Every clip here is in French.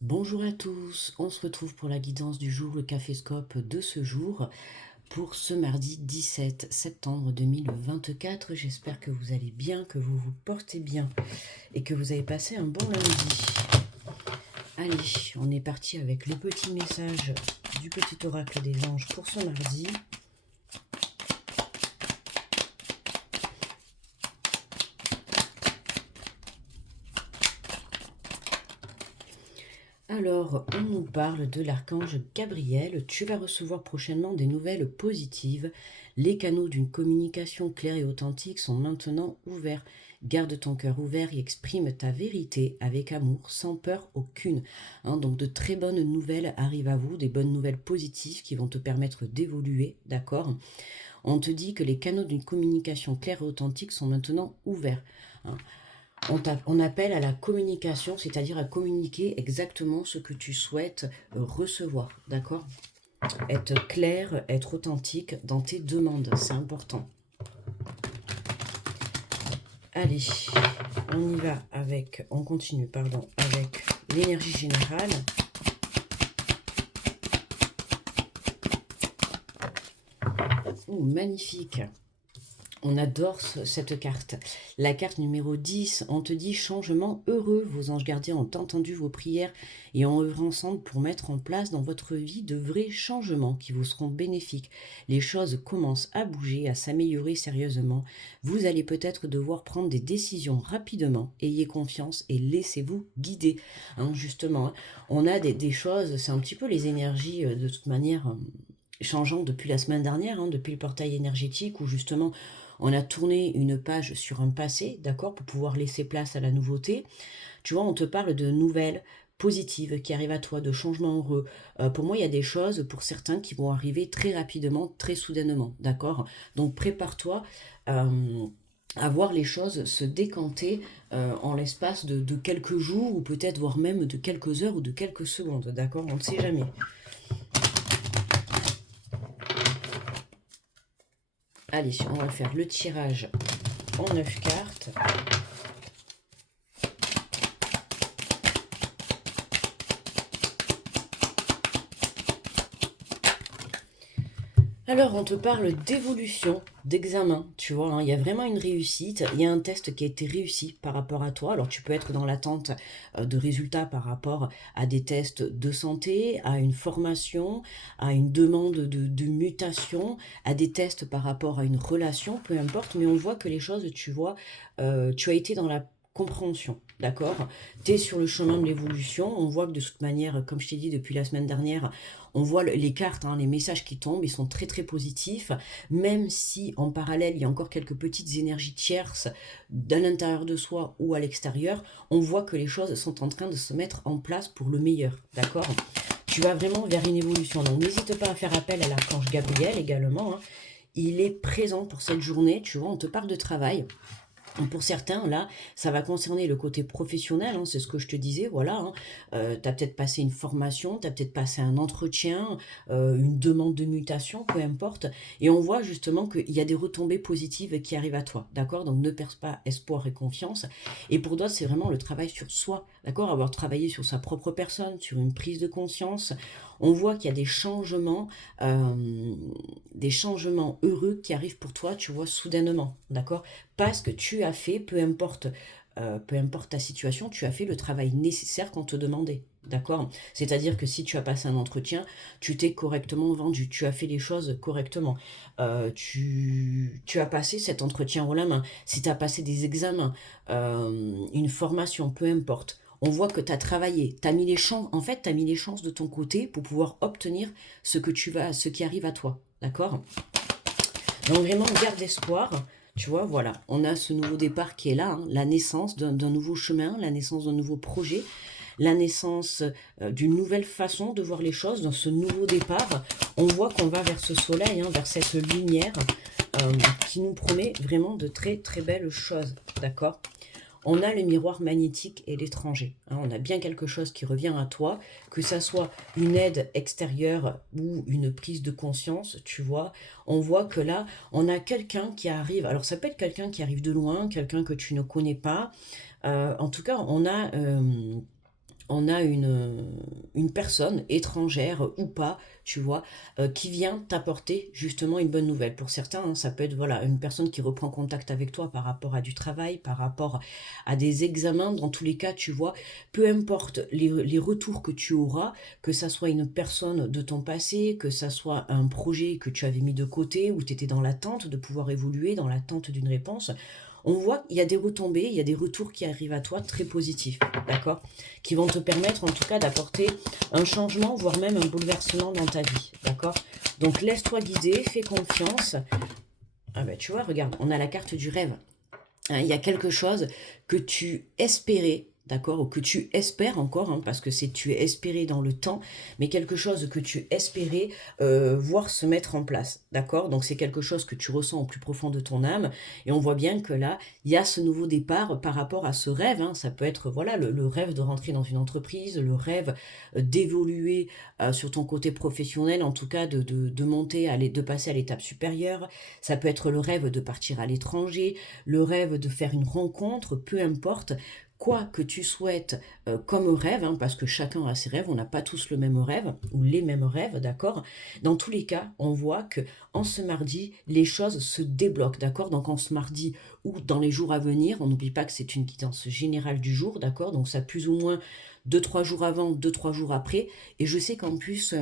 Bonjour à tous, on se retrouve pour la guidance du jour, le caféscope de ce jour, pour ce mardi 17 septembre 2024. J'espère que vous allez bien, que vous vous portez bien et que vous avez passé un bon lundi. Allez, on est parti avec le petit message du petit oracle des anges pour ce mardi. Alors, on nous parle de l'archange Gabriel. Tu vas recevoir prochainement des nouvelles positives. Les canaux d'une communication claire et authentique sont maintenant ouverts. Garde ton cœur ouvert et exprime ta vérité avec amour, sans peur aucune. Donc de très bonnes nouvelles arrivent à vous, des bonnes nouvelles positives qui vont te permettre d'évoluer, d'accord? On te dit que les canaux d'une communication claire et authentique sont maintenant ouverts. On appelle à la communication, c'est-à-dire à communiquer exactement ce que tu souhaites recevoir, d'accord? Être clair, être authentique dans tes demandes, c'est important. Allez, on y va avec, on continue, pardon, avec l'énergie générale. Magnifique! On adore cette carte. La carte numéro 10, on te dit changement heureux. Vos anges gardiens ont entendu vos prières et ont œuvré ensemble pour mettre en place dans votre vie de vrais changements qui vous seront bénéfiques. Les choses commencent à bouger, à s'améliorer sérieusement. Vous allez peut-être devoir prendre des décisions rapidement. Ayez confiance et laissez-vous guider. Justement, on a des choses, c'est un petit peu les énergies de toute manière changeantes depuis la semaine dernière, depuis le portail énergétique où justement on a tourné une page sur un passé, d'accord, pour pouvoir laisser place à la nouveauté. Tu vois, on te parle de nouvelles positives qui arrivent à toi, de changements heureux. Pour moi, il y a des choses, pour certains, qui vont arriver très rapidement, très soudainement, d'accord? Donc prépare-toi à voir les choses se décanter en l'espace de quelques jours, ou peut-être voire même de quelques heures ou de quelques secondes, d'accord? On ne sait jamais. Allez, on va faire le tirage en 9 cartes. Alors, on te parle d'évolution, d'examen, tu vois, il y a vraiment une réussite, il y a un test qui a été réussi par rapport à toi. Alors, tu peux être dans l'attente de résultats par rapport à des tests de santé, à une formation, à une demande de mutation, à des tests par rapport à une relation, peu importe, mais on voit que les choses, tu vois, tu as été dans la compréhension, d'accord? Tu es sur le chemin de l'évolution, on voit que de toute manière, comme je t'ai dit depuis la semaine dernière, on voit les cartes, les messages qui tombent, ils sont très très positifs, même si en parallèle il y a encore quelques petites énergies tierces à l'intérieur de soi ou à l'extérieur, on voit que les choses sont en train de se mettre en place pour le meilleur, d'accord? Tu vas vraiment vers une évolution, donc n'hésite pas à faire appel à l'archange Gabriel également, il est présent pour cette journée, tu vois, on te parle de travail. Pour certains, là, ça va concerner le côté professionnel, c'est ce que je te disais, voilà. Tu as peut-être passé une formation, tu as peut-être passé un entretien, une demande de mutation, peu importe. Et on voit justement qu'il y a des retombées positives qui arrivent à toi, d'accord? Donc ne perds pas espoir et confiance. Et pour d'autres, c'est vraiment le travail sur soi, d'accord? Avoir travaillé sur sa propre personne, sur une prise de conscience. On voit qu'il y a des changements heureux qui arrivent pour toi, tu vois, soudainement, d'accord? Parce que tu as fait, peu importe ta situation, tu as fait le travail nécessaire qu'on te demandait. D'accord? C'est-à-dire que si tu as passé un entretien, tu t'es correctement vendu, tu as fait les choses correctement. Tu as passé cet entretien haut la main. Si tu as passé des examens, une formation, peu importe. On voit que tu as travaillé, tu as mis les chances, en fait, tu as mis les chances de ton côté pour pouvoir obtenir ce qui arrive à toi. D'accord? Donc vraiment, garde espoir. Tu vois, voilà, on a ce nouveau départ qui est là, la naissance d'un nouveau chemin, la naissance d'un nouveau projet, la naissance d'une nouvelle façon de voir les choses, dans ce nouveau départ. On voit qu'on va vers ce soleil, vers cette lumière qui nous promet vraiment de très très belles choses, d'accord? On a le miroir magnétique et l'étranger. On a bien quelque chose qui revient à toi, que ça soit une aide extérieure ou une prise de conscience, tu vois. On voit que là, on a quelqu'un qui arrive. Alors ça peut être quelqu'un qui arrive de loin, quelqu'un que tu ne connais pas. En tout cas, on a une personne étrangère ou pas, tu vois, qui vient t'apporter justement une bonne nouvelle. Pour certains, hein, ça peut être voilà, une personne qui reprend contact avec toi par rapport à du travail, par rapport à des examens. Dans tous les cas, tu vois, peu importe les retours que tu auras, que ça soit une personne de ton passé, que ça soit un projet que tu avais mis de côté, ou tu étais dans l'attente de pouvoir évoluer, dans l'attente d'une réponse, on voit qu'il y a des retombées, il y a des retours qui arrivent à toi très positifs, d'accord? Qui vont te permettre en tout cas d'apporter un changement, voire même un bouleversement dans ta vie, d'accord? Donc laisse-toi guider, fais confiance. Ah ben tu vois, regarde, on a la carte du rêve. Hein, il y a quelque chose que tu espérais, d'accord, ou que tu espères encore, hein, parce que c'est tu es espéré dans le temps, mais quelque chose que tu espérais voir se mettre en place, d'accord. Donc c'est quelque chose que tu ressens au plus profond de ton âme, et on voit bien que là, il y a ce nouveau départ par rapport à ce rêve, hein. Ça peut être voilà le rêve de rentrer dans une entreprise, le rêve d'évoluer sur ton côté professionnel, en tout cas de monter, de passer à l'étape supérieure. Ça peut être le rêve de partir à l'étranger, le rêve de faire une rencontre, peu importe, quoi que tu souhaites comme rêve, hein, parce que chacun a ses rêves, on n'a pas tous le même rêve, ou les mêmes rêves, d'accord. Dans tous les cas, on voit que en ce mardi, les choses se débloquent, d'accord. Donc en ce mardi ou dans les jours à venir, on n'oublie pas que c'est une guidance générale du jour, d'accord. Donc ça plus ou moins 2-3 jours avant, 2-3 jours après, et je sais qu'en plus...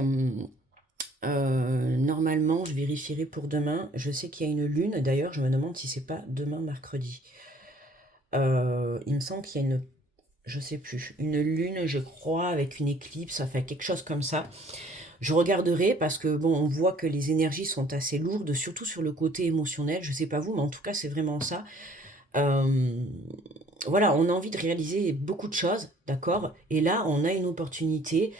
normalement, je vérifierai pour demain. Je sais qu'il y a une lune. D'ailleurs, je me demande si c'est pas demain mercredi. Il me semble qu'il y a une, je sais plus, une lune, je crois, avec une éclipse, ça fait quelque chose comme ça. Je regarderai parce que bon, on voit que les énergies sont assez lourdes, surtout sur le côté émotionnel. Je sais pas vous, mais en tout cas, c'est vraiment ça. Euh, voilà, on a envie de réaliser beaucoup de choses, d'accord? Et là, on a une opportunité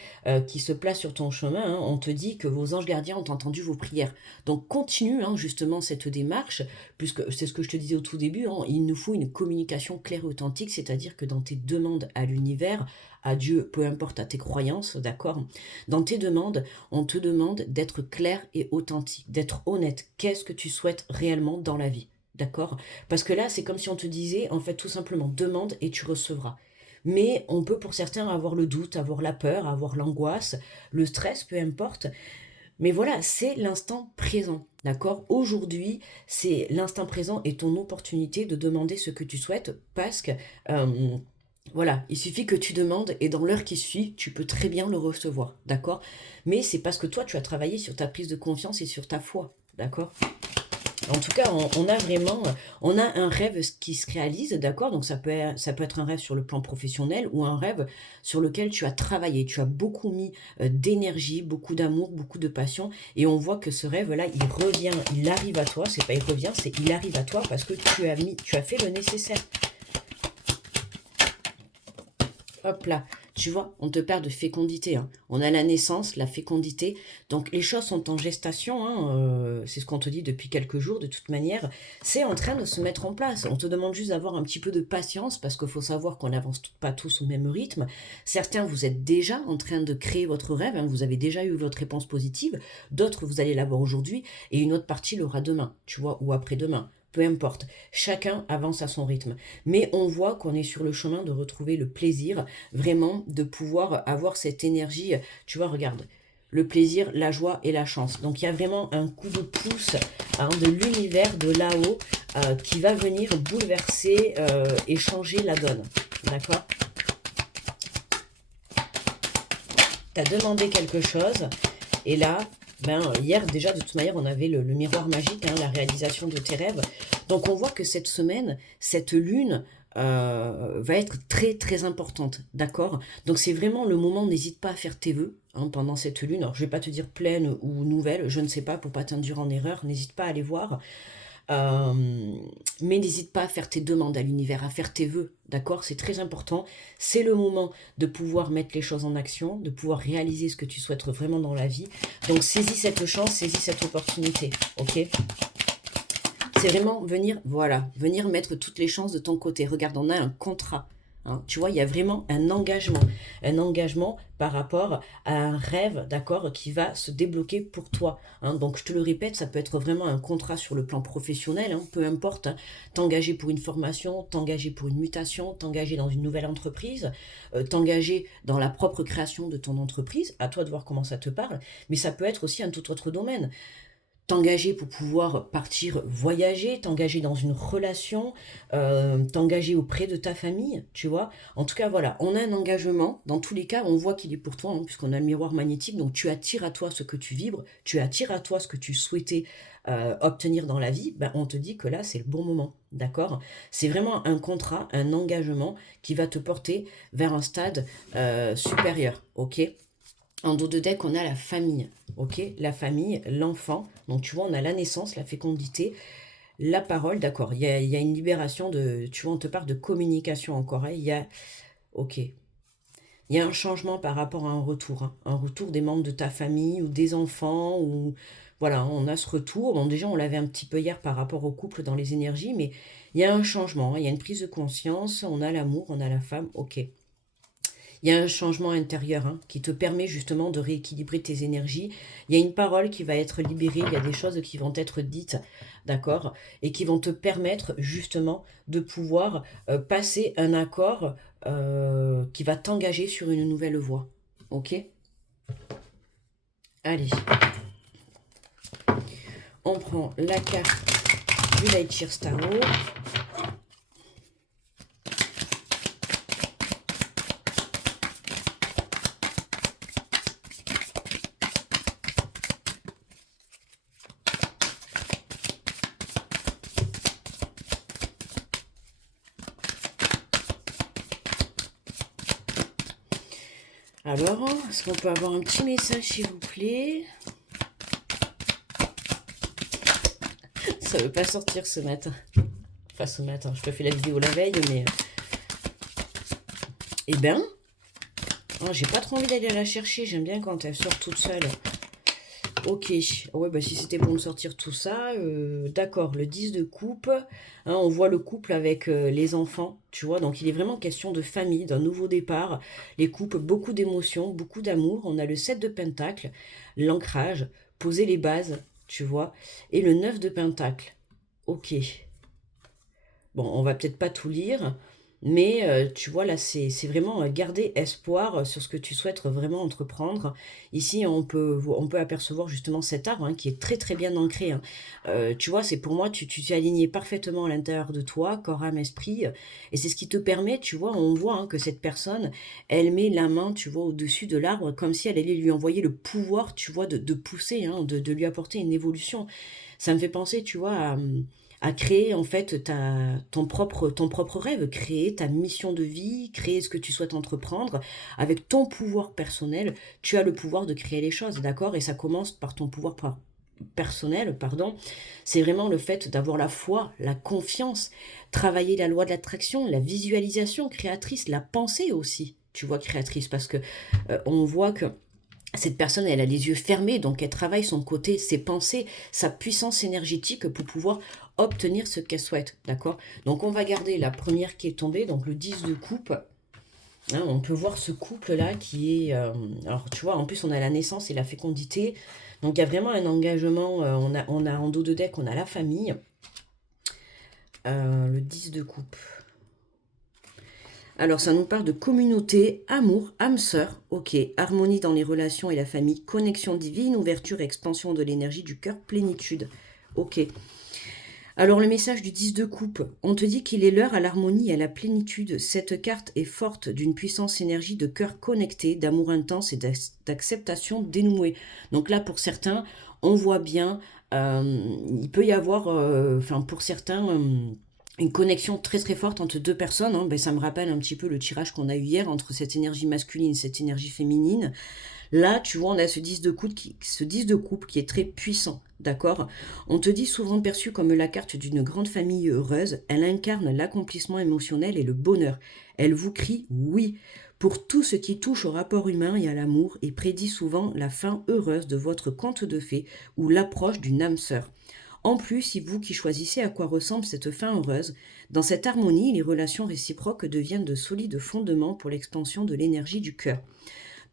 qui se place sur ton chemin, hein. On te dit que vos anges gardiens ont entendu vos prières. Donc continue hein, justement cette démarche, puisque c'est ce que je te disais au tout début, hein, il nous faut une communication claire et authentique, c'est-à-dire que dans tes demandes à l'univers, à Dieu, peu importe à tes croyances, d'accord? Dans tes demandes, on te demande d'être clair et authentique, d'être honnête. Qu'est-ce que tu souhaites réellement dans la vie? D'accord? Parce que là, c'est comme si on te disait, en fait, tout simplement, demande et tu recevras. Mais on peut pour certains avoir le doute, avoir la peur, avoir l'angoisse, le stress, peu importe. Mais voilà, c'est l'instant présent, d'accord? Aujourd'hui, c'est l'instant présent et ton opportunité de demander ce que tu souhaites parce que, voilà, il suffit que tu demandes et dans l'heure qui suit, tu peux très bien le recevoir, d'accord? Mais c'est parce que toi, tu as travaillé sur ta prise de confiance et sur ta foi, d'accord? En tout cas, on a vraiment, on a un rêve qui se réalise, d'accord? Donc ça peut être un rêve sur le plan professionnel ou un rêve sur lequel tu as travaillé. Tu as beaucoup mis d'énergie, beaucoup d'amour, beaucoup de passion. Et on voit que ce rêve-là, il revient, il arrive à toi. C'est pas il revient, c'est il arrive à toi parce que tu as fait le nécessaire. Hop là, tu vois, on te parle de fécondité, hein. On a la naissance, la fécondité. Donc les choses sont en gestation, hein, c'est ce qu'on te dit depuis quelques jours de toute manière. C'est en train de se mettre en place. On te demande juste d'avoir un petit peu de patience parce qu'il faut savoir qu'on n'avance pas tous au même rythme. Certains, vous êtes déjà en train de créer votre rêve, hein, vous avez déjà eu votre réponse positive. D'autres, vous allez l'avoir aujourd'hui et une autre partie l'aura demain, tu vois, ou après-demain. Peu importe, chacun avance à son rythme. Mais on voit qu'on est sur le chemin de retrouver le plaisir, vraiment de pouvoir avoir cette énergie. Tu vois, regarde, le plaisir, la joie et la chance. Donc il y a vraiment un coup de pouce hein, de l'univers, de là-haut, qui va venir bouleverser et changer la donne. D'accord? Tu as demandé quelque chose et là, ben, hier déjà de toute manière on avait le miroir magique, hein, la réalisation de tes rêves. Donc on voit que cette semaine, cette lune va être très très importante, d'accord? Donc c'est vraiment le moment, n'hésite pas à faire tes vœux hein, pendant cette lune. Alors je vais pas te dire pleine ou nouvelle, je ne sais pas pour pas t'induire en erreur, n'hésite pas à aller voir. Euh, mais n'hésite pas à faire tes demandes à l'univers, à faire tes vœux, d'accord? C'est très important. C'est le moment de pouvoir mettre les choses en action, de pouvoir réaliser ce que tu souhaites vraiment dans la vie. Donc saisis cette chance, saisis cette opportunité, ok? C'est vraiment venir, voilà, venir mettre toutes les chances de ton côté. Regarde, on a un contrat. hein. Tu vois, il y a vraiment un engagement par rapport à un rêve, d'accord, qui va se débloquer pour toi, hein. Donc, je te le répète, ça peut être vraiment un contrat sur le plan professionnel, hein, peu importe, hein. T'engager pour une formation, t'engager pour une mutation, t'engager dans une nouvelle entreprise, t'engager dans la propre création de ton entreprise, à toi de voir comment ça te parle, mais ça peut être aussi un tout autre domaine. T'engager pour pouvoir partir voyager, t'engager dans une relation, t'engager auprès de ta famille, tu vois. En tout cas, voilà, on a un engagement. Dans tous les cas, on voit qu'il est pour toi, hein, puisqu'on a le miroir magnétique. Donc, tu attires à toi ce que tu vibres, tu attires à toi ce que tu souhaitais obtenir dans la vie. Ben, on te dit que là, c'est le bon moment, d'accord? C'est vraiment un contrat, un engagement qui va te porter vers un stade supérieur, ok? En dos de deck, on a la famille, ok? La famille, l'enfant. Donc, tu vois, on a la naissance, la fécondité, la parole, d'accord. Il y a une libération de... Tu vois, on te parle de communication encore, hein. Ok. Il y a un changement par rapport à un retour, hein. Un retour des membres de ta famille ou des enfants, ou... Voilà, on a ce retour. Bon, déjà, on l'avait un petit peu hier par rapport au couple dans les énergies, mais il y a un changement, hein. Il y a une prise de conscience, on a l'amour, on a la femme, ok. Il y a un changement intérieur, hein, qui te permet justement de rééquilibrer tes énergies. Il y a une parole qui va être libérée, il y a des choses qui vont être dites, d'accord, et qui vont te permettre justement de pouvoir passer un accord qui va t'engager sur une nouvelle voie. Ok? Allez, on prend la carte du Light Year Tarot. Alors, est-ce qu'on peut avoir un petit message, s'il vous plaît? Ça veut pas sortir ce matin. Enfin, ce matin, je te fais la vidéo la veille, mais... Eh ben, oh, j'ai pas trop envie d'aller la chercher. J'aime bien quand elle sort toute seule. Ok, ouais, bah si c'était pour me sortir tout ça, d'accord, le 10 de coupe, hein, on voit le couple avec les enfants, tu vois, donc il est vraiment question de famille, d'un nouveau départ, les couples, beaucoup d'émotions, beaucoup d'amour, on a le 7 de pentacle, l'ancrage, poser les bases, tu vois, et le 9 de pentacle, ok. Bon, on va peut-être pas tout lire, mais tu vois, là, c'est vraiment garder espoir sur ce que tu souhaites vraiment entreprendre. Ici, on peut apercevoir justement cet arbre, hein, qui est très très bien ancré, hein. Tu vois, c'est pour moi, tu t'es aligné parfaitement à l'intérieur de toi, corps, âme, esprit, et c'est ce qui te permet, tu vois, on voit, hein, que cette personne, elle met la main, tu vois, au-dessus de l'arbre, comme si elle allait lui envoyer le pouvoir, tu vois, de pousser, hein, de lui apporter une évolution. Ça me fait penser, tu vois, à créer en fait ton propre rêve, créer ta mission de vie, créer ce que tu souhaites entreprendre. Avec ton pouvoir personnel, tu as le pouvoir de créer les choses, d'accord? Et ça commence par ton pouvoir personnel, pardon. C'est vraiment le fait d'avoir la foi, la confiance, travailler la loi de l'attraction, la visualisation créatrice, la pensée aussi, tu vois, créatrice, parce que on voit que cette personne, elle a les yeux fermés, donc elle travaille son côté, ses pensées, sa puissance énergétique pour pouvoir obtenir ce qu'elle souhaite, d'accord? Donc on va garder la première qui est tombée, donc le 10 de coupe. Hein, on peut voir ce couple-là qui est... alors tu vois, en plus on a la naissance et la fécondité, donc il y a vraiment un engagement, on a en dos de deck, on a la famille. Le 10 de coupe. Alors, ça nous parle de communauté, amour, âme sœur, ok, harmonie dans les relations et la famille, connexion divine, ouverture et expansion de l'énergie du cœur, plénitude, ok. Alors, le message du 10 de coupe, on te dit qu'il est l'heure à l'harmonie et à la plénitude. Cette carte est forte d'une puissance énergie de cœur connecté, d'amour intense et d'acceptation dénouée. Donc là, pour certains, on voit bien, il peut y avoir, enfin, pour certains... une connexion très très forte entre deux personnes, hein. Ben, ça me rappelle un petit peu le tirage qu'on a eu hier entre cette énergie masculine et cette énergie féminine. Là, tu vois, on a ce 10 de coupe qui est très puissant, d'accord? On te dit souvent perçue comme la carte d'une grande famille heureuse. Elle incarne l'accomplissement émotionnel et le bonheur. Elle vous crie oui pour tout ce qui touche au rapport humain et à l'amour et prédit souvent la fin heureuse de votre conte de fées ou l'approche d'une âme sœur. En plus, si vous qui choisissez à quoi ressemble cette fin heureuse, dans cette harmonie, les relations réciproques deviennent de solides fondements pour l'expansion de l'énergie du cœur.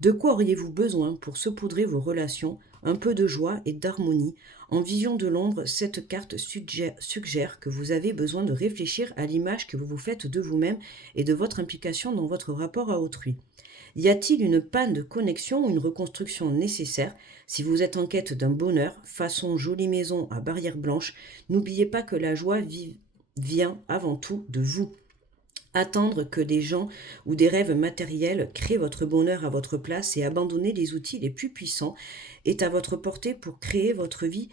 De quoi auriez-vous besoin pour saupoudrer vos relations? Un peu de joie et d'harmonie. En vision de l'ombre, cette carte suggère que vous avez besoin de réfléchir à l'image que vous vous faites de vous-même et de votre implication dans votre rapport à autrui. Y a-t-il une panne de connexion ou une reconstruction nécessaire? Si vous êtes en quête d'un bonheur, façon jolie maison à barrière blanche, n'oubliez pas que la joie vient avant tout de vous. Attendre que des gens ou des rêves matériels créent votre bonheur à votre place et abandonner les outils les plus puissants est à votre portée pour créer votre vie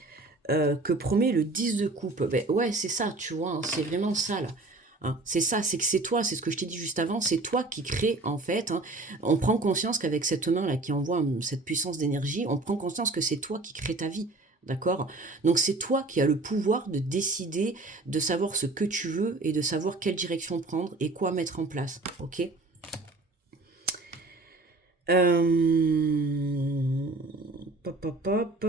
que promet le 10 de coupe. Ben ouais, c'est ça, tu vois, hein, c'est vraiment ça là. Hein. C'est ça, c'est que c'est toi, c'est ce que je t'ai dit juste avant, c'est toi qui crée en fait. Hein. On prend conscience qu'avec cette main là qui envoie cette puissance d'énergie, on prend conscience que c'est toi qui crée ta vie. D'accord? Donc c'est toi qui as le pouvoir de décider, de savoir ce que tu veux et de savoir quelle direction prendre et quoi mettre en place. Ok? Pop, pop, pop.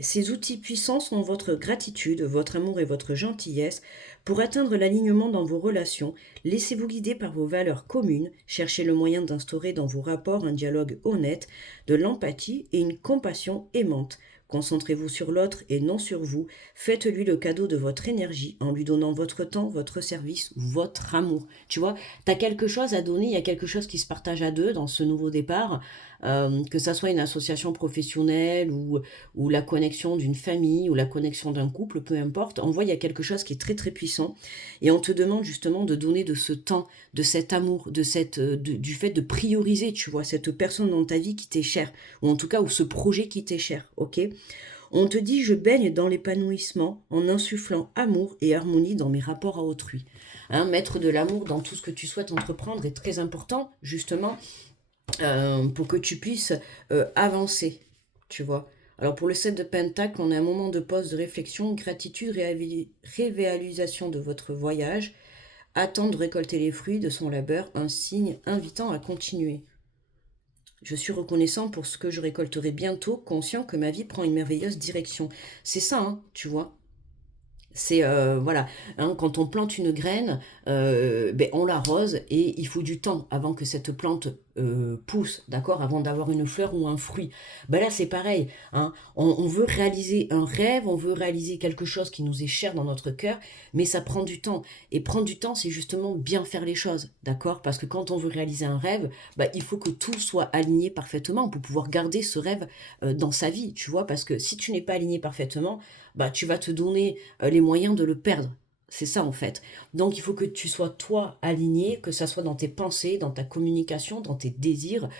Ces outils puissants sont votre gratitude, votre amour et votre gentillesse. Pour atteindre l'alignement dans vos relations, laissez-vous guider par vos valeurs communes, cherchez le moyen d'instaurer dans vos rapports un dialogue honnête, de l'empathie et une compassion aimante. Concentrez-vous sur l'autre et non sur vous. Faites-lui le cadeau de votre énergie en lui donnant votre temps, votre service, votre amour. Tu vois, tu as quelque chose à donner, il y a quelque chose qui se partage à deux dans ce nouveau départ, que ça soit une association professionnelle ou la connexion d'une famille ou la connexion d'un couple, peu importe. On voit il y a quelque chose qui est très très puissant et on te demande justement de donner de ce temps, de cet amour, du fait de prioriser, tu vois, cette personne dans ta vie qui t'est chère ou en tout cas ou ce projet qui t'est cher, ok? On te dit je baigne dans l'épanouissement en insufflant amour et harmonie dans mes rapports à autrui. Hein, mettre de l'amour dans tout ce que tu souhaites entreprendre est très important justement pour que tu puisses avancer, tu vois. Alors pour le 7 de Pentacle, on a un moment de pause, de réflexion, gratitude, réalisation de votre voyage, attendre de récolter les fruits de son labeur, un signe invitant à continuer. Je suis reconnaissant pour ce que je récolterai bientôt, conscient que ma vie prend une merveilleuse direction. C'est ça, hein, tu vois. C'est voilà, hein, quand on plante une graine, ben, on l'arrose et il faut du temps avant que cette plante pousse, d'accord, avant d'avoir une fleur ou un fruit. Ben là c'est pareil, hein, on veut réaliser un rêve, on veut réaliser quelque chose qui nous est cher dans notre cœur, mais ça prend du temps. Et prendre du temps, c'est justement bien faire les choses, d'accord? Parce que quand on veut réaliser un rêve, ben, il faut que tout soit aligné parfaitement pour pouvoir garder ce rêve dans sa vie, tu vois, parce que si tu n'es pas aligné parfaitement, bah, tu vas te donner les moyens de le perdre. C'est ça en fait. Donc il faut que tu sois toi aligné, que ça soit dans tes pensées, dans ta communication, dans tes désirs,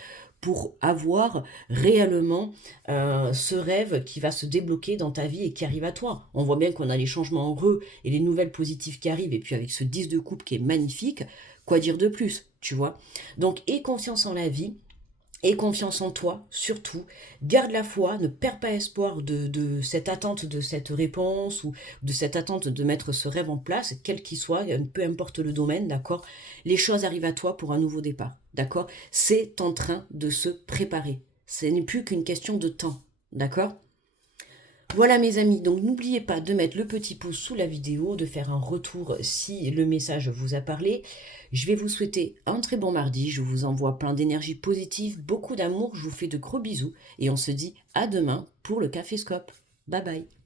pour avoir réellement ce rêve qui va se débloquer dans ta vie et qui arrive à toi. On voit bien qu'on a les changements heureux et les nouvelles positives qui arrivent, et puis avec ce 10 de coupe qui est magnifique, quoi dire de plus, tu vois? Donc aie confiance en la vie, et confiance en toi, surtout. Garde la foi, ne perds pas espoir de cette attente, de cette réponse ou de cette attente de mettre ce rêve en place, quel qu'il soit, peu importe le domaine, d'accord? Les choses arrivent à toi pour un nouveau départ, d'accord? C'est en train de se préparer. Ce n'est plus qu'une question de temps, d'accord? Voilà mes amis, donc n'oubliez pas de mettre le petit pouce sous la vidéo, de faire un retour si le message vous a parlé. Je vais vous souhaiter un très bon mardi, je vous envoie plein d'énergie positive, beaucoup d'amour, je vous fais de gros bisous et on se dit à demain pour le Café Scope. Bye bye.